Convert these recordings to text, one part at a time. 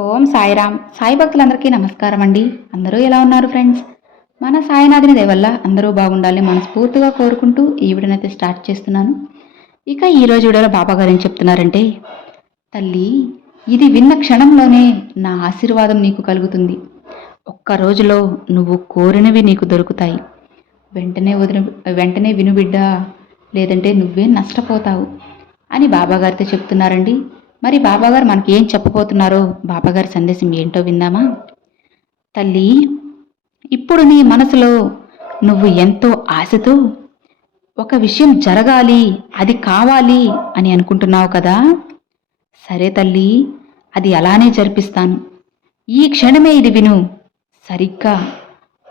ఓం సాయిరామ్. సాయి భక్తులందరికీ నమస్కారం అండి. అందరూ ఎలా ఉన్నారు ఫ్రెండ్స్? మన సాయినాథుని దేవల్ల అందరూ బాగుండాలని మనస్ఫూర్తిగా కోరుకుంటూ ఈ వీడియోనైతే స్టార్ట్ చేస్తున్నాను. ఇక ఈరోజు వీడియోలో బాబా గారు ఏం చెప్తున్నారంటే తల్లి ఇది విన్న క్షణంలోనే నా ఆశీర్వాదం నీకు కలుగుతుంది. ఒక్క రోజులో నువ్వు కోరినవి నీకు దొరుకుతాయి. వెంటనే వదిన వెంటనే వినుబిడ్డ లేదంటే నువ్వే నష్టపోతావు అని బాబాగారితో చెప్తున్నారండి. మరి బాబాగారు మనకి ఏం చెప్పబోతున్నారో? బాబాగారి సందేశం ఏంటో విందామా? తల్లి ఇప్పుడు నీ మనసులో నువ్వు ఎంతో ఆశతో ఒక విషయం జరగాలి అది కావాలి అని అనుకుంటున్నావు కదా? సరే తల్లి అది అలానే జరిపిస్తాను. ఈ క్షణమే ఇది విను. సరిగ్గా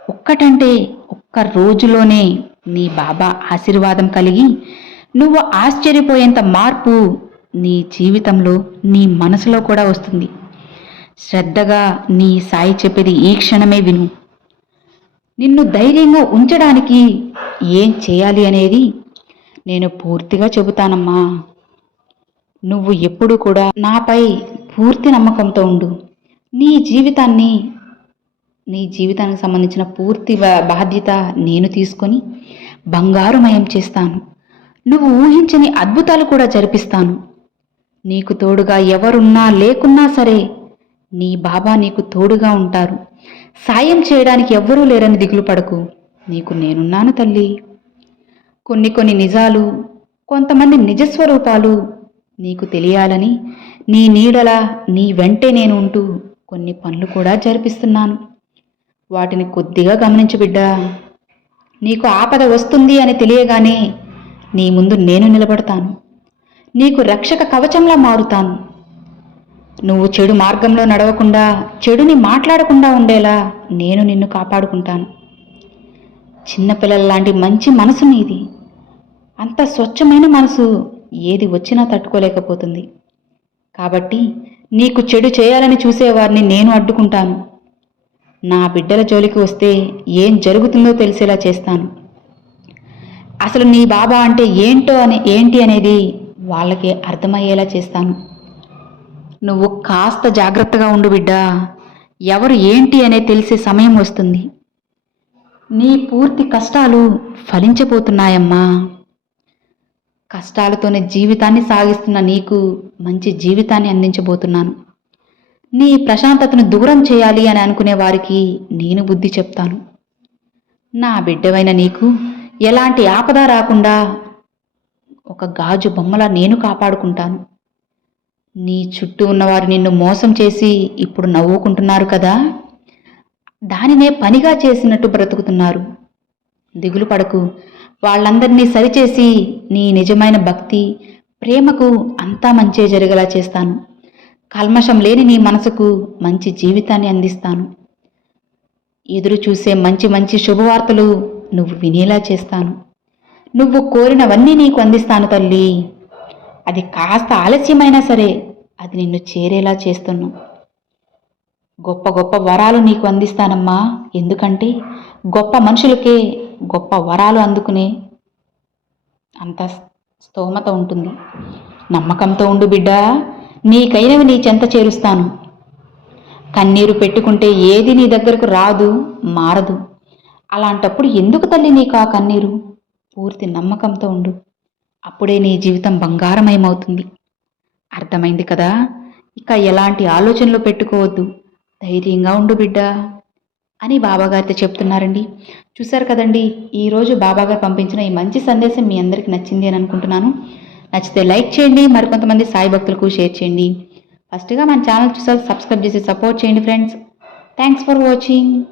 ఒక్కటంటే ఒక్క రోజులోనే నీ బాబా ఆశీర్వాదం కలిగి నువ్వు ఆశ్చర్యపోయేంత మార్పు నీ జీవితంలో నీ మనసులో కూడా వస్తుంది. శ్రద్ధగా నీ సాయి చెప్పేది ఈ క్షణమే విను. నిన్ను ధైర్యంగా ఉంచడానికి ఏం చేయాలి అనేది నేను పూర్తిగా చెబుతానమ్మా. నువ్వు ఎప్పుడు కూడా నాపై పూర్తి నమ్మకంతో ఉండు. నీ జీవితాన్ని నీ జీవితానికి సంబంధించిన పూర్తి బాధ్యత నేను తీసుకొని బంగారుమయం చేస్తాను. నువ్వు ఊహించని అద్భుతాలు కూడా జరిపిస్తాను. నీకు తోడుగా ఎవరున్నా లేకున్నా సరే నీ బాబా నీకు తోడుగా ఉంటారు. సాయం చేయడానికి ఎవ్వరూ లేరని దిగులు పడకు. నీకు నేనున్నాను తల్లి. కొన్ని కొన్ని నిజాలు కొంతమంది నిజస్వరూపాలు నీకు తెలియాలని నీ నీడల నీ వెంటే నేను ఉంటూ కొన్ని పనులు కూడా జరిపిస్తున్నాను. వాటిని కొద్దిగా గమనించు బిడ్డా. నీకు ఆపద వస్తుంది అని తెలియగానే నీ ముందు నేను నిలబడతాను. నీకు రక్షక కవచంలా మారుతాను. నువ్వు చెడు మార్గంలో నడవకుండా చెడుని మాట్లాడకుండా ఉండేలా నేను నిన్ను కాపాడుకుంటాను. చిన్నపిల్లల్లాంటి మంచి మనసు నీది. అంత స్వచ్ఛమైన మనసు ఏది వచ్చినా తట్టుకోలేకపోతుంది. కాబట్టి నీకు చెడు చేయాలని చూసేవారిని నేను అడ్డుకుంటాను. నా బిడ్డల జోలికి వస్తే ఏం జరుగుతుందో తెలిసేలా చేస్తాను. అసలు నీ బాబా అంటే ఏంటో అనే ఏంటి అనేది వాళ్ళకి అర్థమయ్యేలా చేస్తాను. నువ్వు కాస్త జాగ్రత్తగా ఉండు బిడ్డా. ఎవరు ఏంటి అనే తెలిసే సమయం వస్తుంది. నీ పూర్తి కష్టాలు ఫలించబోతున్నాయమ్మా. కష్టాలతోనే జీవితాన్ని సాగిస్తున్న నీకు మంచి జీవితాన్ని అందించబోతున్నాను. నీ ప్రశాంతతను దూరం చేయాలి అని అనుకునే వారికి నేను బుద్ధి చెప్తాను. నా బిడ్డవైన నీకు ఎలాంటి ఆపద రాకుండా ఒక గాజు బొమ్మలా నేను కాపాడుకుంటాను. నీ చుట్టూ ఉన్నవారు నిన్ను మోసం చేసి ఇప్పుడు నవ్వుకుంటున్నారు కదా? దానినే పనిగా చేసినట్టు బ్రతుకుతున్నారు. దిగులు పడకు. వాళ్ళందరినీ సరిచేసి నీ నిజమైన భక్తి ప్రేమకు అంతా మంచే జరిగేలా చేస్తాను. కల్మషం లేని నీ మనసుకు మంచి జీవితాన్ని అందిస్తాను. ఎదురు చూసే మంచి మంచి శుభవార్తలు నువ్వు వినేలా చేస్తాను. నువ్వు కోరినవన్నీ నీకు అందిస్తాను తల్లి. అది కాస్త ఆలస్యమైనా సరే అది నిన్ను చేరేలా చేస్తున్నాను గొప్ప గొప్ప వరాలు నీకు అందిస్తానమ్మా. ఎందుకంటే గొప్ప మనుషులకే గొప్ప వరాలు అందుకునే అంత స్తోమత ఉంటుంది. నమ్మకంతో ఉండు బిడ్డా. నీకైనవి నీ చెంత చేరుస్తాను. కన్నీరు పెట్టుకుంటే ఏది నీ దగ్గరకు రాదు మారదు. అలాంటప్పుడు ఎందుకు తల్లి నీకు ఆ కన్నీరు? పూర్తి నమ్మకంతో ఉండు. అప్పుడే నీ జీవితం బంగారమయమవుతుంది. అర్థమైంది కదా? ఇక ఎలాంటి ఆలోచనలు పెట్టుకోవద్దు. ధైర్యంగా ఉండు బిడ్డ అని బాబాగారితో చెప్తున్నారండి. చూశారు కదండి ఈరోజు బాబాగారు పంపించిన ఈ మంచి సందేశం మీ అందరికీ నచ్చింది అని అనుకుంటున్నాను. నచ్చితే లైక్ చేయండి మరికొంతమంది సాయి భక్తులకు షేర్ చేయండి. ఫస్ట్గా మన ఛానల్ చూసారు సబ్స్క్రైబ్ చేసి సపోర్ట్ చేయండి friends. Thanks for watching.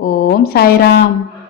Om Sairam.